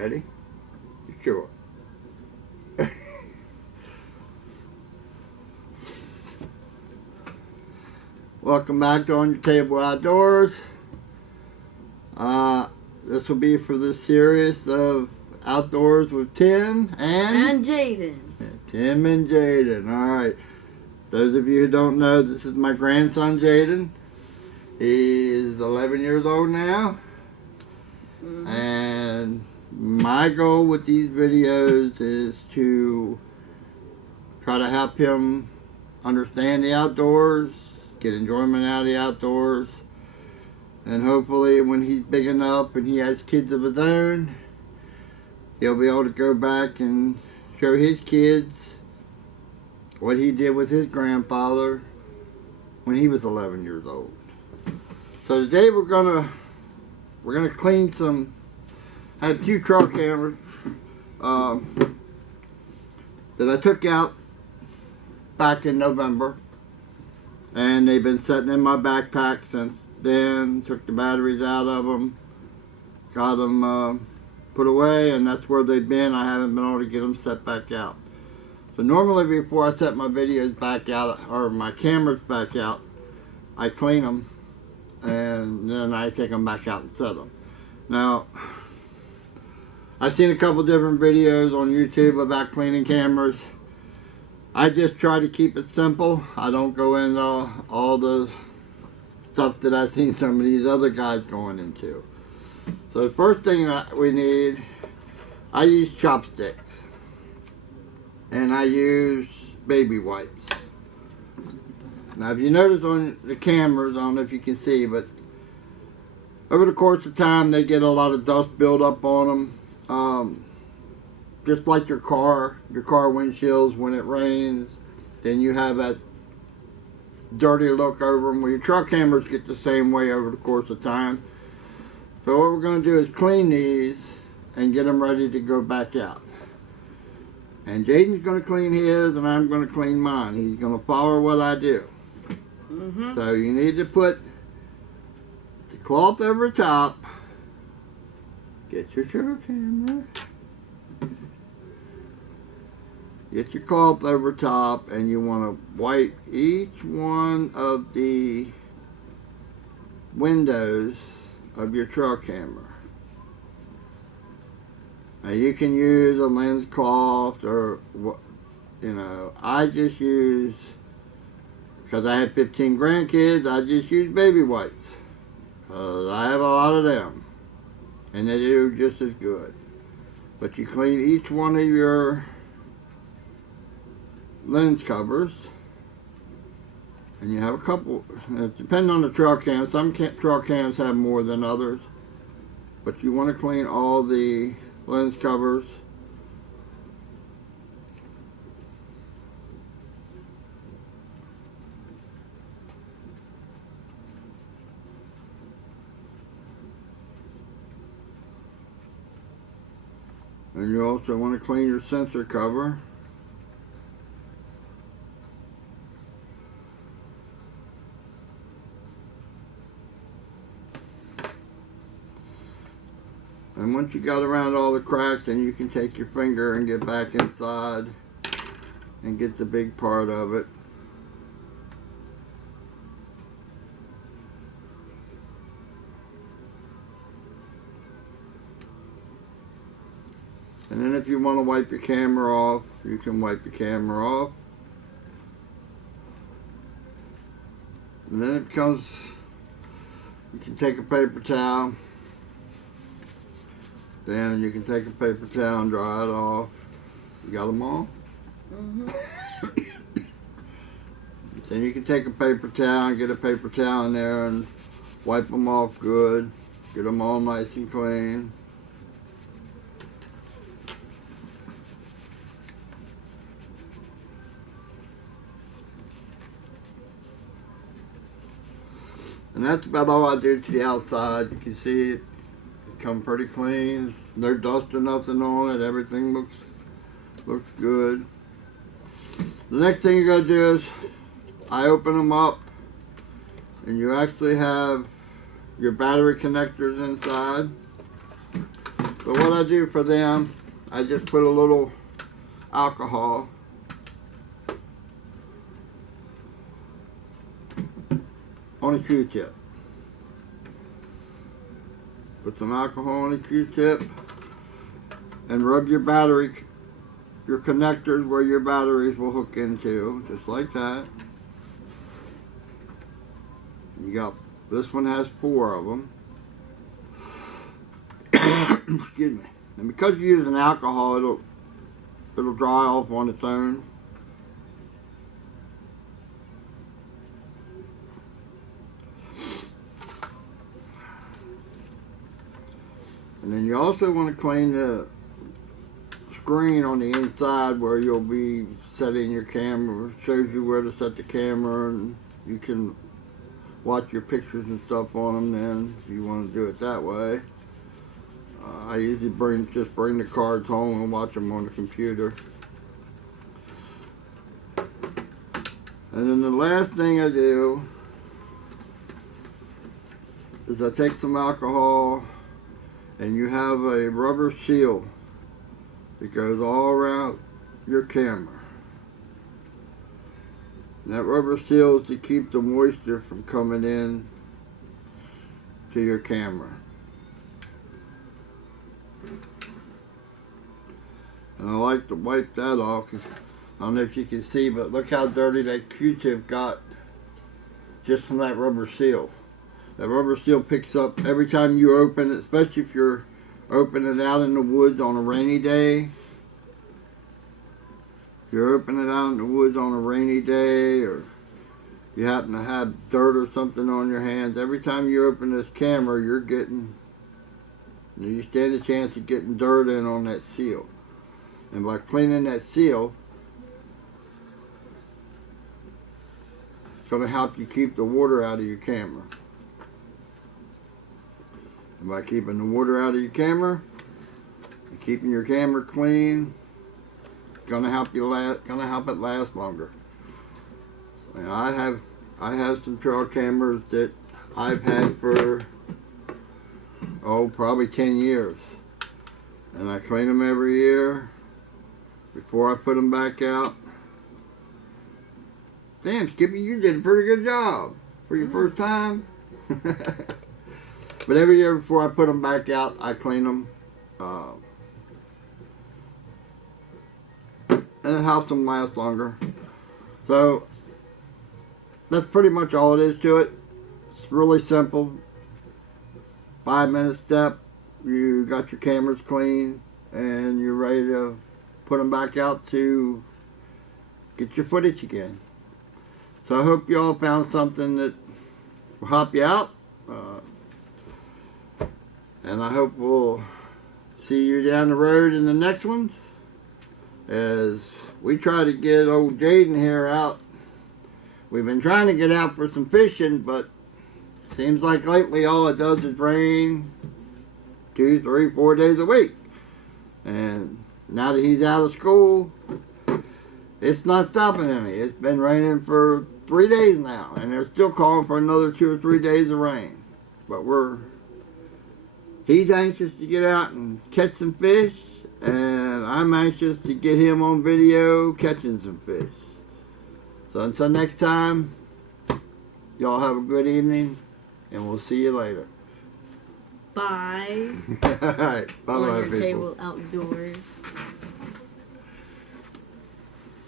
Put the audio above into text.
ready? You sure? Welcome back to On Your Table Outdoors. This will be for this series of Outdoors with Tim and Jayden. Tim and Jayden. Alright. Those of you who don't know, this is my grandson Jayden. He's 11 years old now. And my goal with these videos is to try to help him understand the outdoors, get enjoyment out of the outdoors, and hopefully when he's big enough and he has kids of his own, he'll be able to go back and show his kids what he did with his grandfather when he was 11 years old. So today we're gonna clean some. I have 2 trail cameras that I took out back in November, and they've been sitting in my backpack since then. Took the batteries out of them, got them put away, and that's where they've been. I haven't been able to get them set back out. So normally before I set my videos back out, or my cameras back out, I clean them and then I take them back out and set them. Now, I've seen a couple different videos on YouTube about cleaning cameras. I just try to keep it simple. I don't go into all the stuff that I've seen some of these other guys going into. So the first thing that we need, I use chopsticks. And I use baby wipes. Now if you notice on the cameras, I don't know if you can see, but over the course of time they get a lot of dust build up on them. Just like your car windshields, when it rains, then you have that dirty look over them. Well, your truck cameras get the same way over the course of time. So what we're going to do is clean these and get them ready to go back out. And Jayden's going to clean his, and I'm going to clean mine. He's going to follow what I do. So you need to put the cloth over the top. Get your trail camera. Get your cloth over top, and you want to wipe each one of the windows of your trail camera. Now you can use a lens cloth, or you know, I just use, because I have 15 grandkids, I just use baby wipes. I have a lot of them, and they do just as good. But you clean each one of your lens covers, and you have a couple, depending on the trail cam. Some trail cams have more than others, but you want to clean all the lens covers. And you also want to clean your sensor cover. And once you got around all the cracks, then you can take your finger and get back inside and get the big part of it. And then if you want to wipe your camera off, you can wipe your camera off. And then it comes, you can take a paper towel. Then you can take a paper towel and dry it off. You got them all? Then you can take a paper towel and get a paper towel in there and wipe them off good. Get them all nice and clean. And that's about all I do to the outside. You can see it come pretty clean. No dust or nothing on it. Everything looks good. The next thing you're going to do is I open them up, and you actually have your battery connectors inside. But what I do for them, I just put a little alcohol on a Q-tip. Put some alcohol on a Q-tip and rub your battery, your connectors where your batteries will hook into, just like that. You got, this one has 4 of them. Excuse me. And because you're using alcohol, it'll dry off on its own. And then you also want to clean the screen on the inside where you'll be setting your camera. It shows you where to set the camera, and you can watch your pictures and stuff on them then if you want to do it that way. I usually just bring the cards home and watch them on the computer. And then the last thing I do is I take some alcohol, and you have a rubber seal that goes all around your camera. And that rubber seal is to keep the moisture from coming in to your camera. And I like to wipe that off, because I don't know if you can see, but look how dirty that Q-tip got just from that rubber seal. That rubber seal picks up every time you open it, especially if you're opening it out in the woods on a rainy day. If you're opening it out in the woods on a rainy day, or you happen to have dirt or something on your hands, every time you open this camera, you stand a chance of getting dirt in on that seal. And by cleaning that seal, it's going to help you keep the water out of your camera. And by keeping the water out of your camera, and keeping your camera clean, it's going to help it last longer. And I have some trail cameras that I've had for probably 10 years, and I clean them every year before I put them back out. Damn, Skippy, you did a pretty good job for your first time. But every year before I put them back out, I clean them. And it helps them last longer. So, that's pretty much all it is to it. It's really simple. 5-minute step. You got your cameras clean, and you're ready to put them back out to get your footage again. So I hope you all found something that will help you out. And I hope we'll see you down the road in the next ones, as we try to get old Jayden here out. We've been trying to get out for some fishing, but it seems like lately all it does is rain 2, 3, 4 days a week. And now that he's out of school, it's not stopping any. It's been raining for 3 days now, and they're still calling for another 2 or 3 days of rain. But he's anxious to get out and catch some fish, and I'm anxious to get him on video catching some fish. So until next time, y'all have a good evening, and we'll see you later. Bye. All right. Bye-bye, On your people. table outdoors.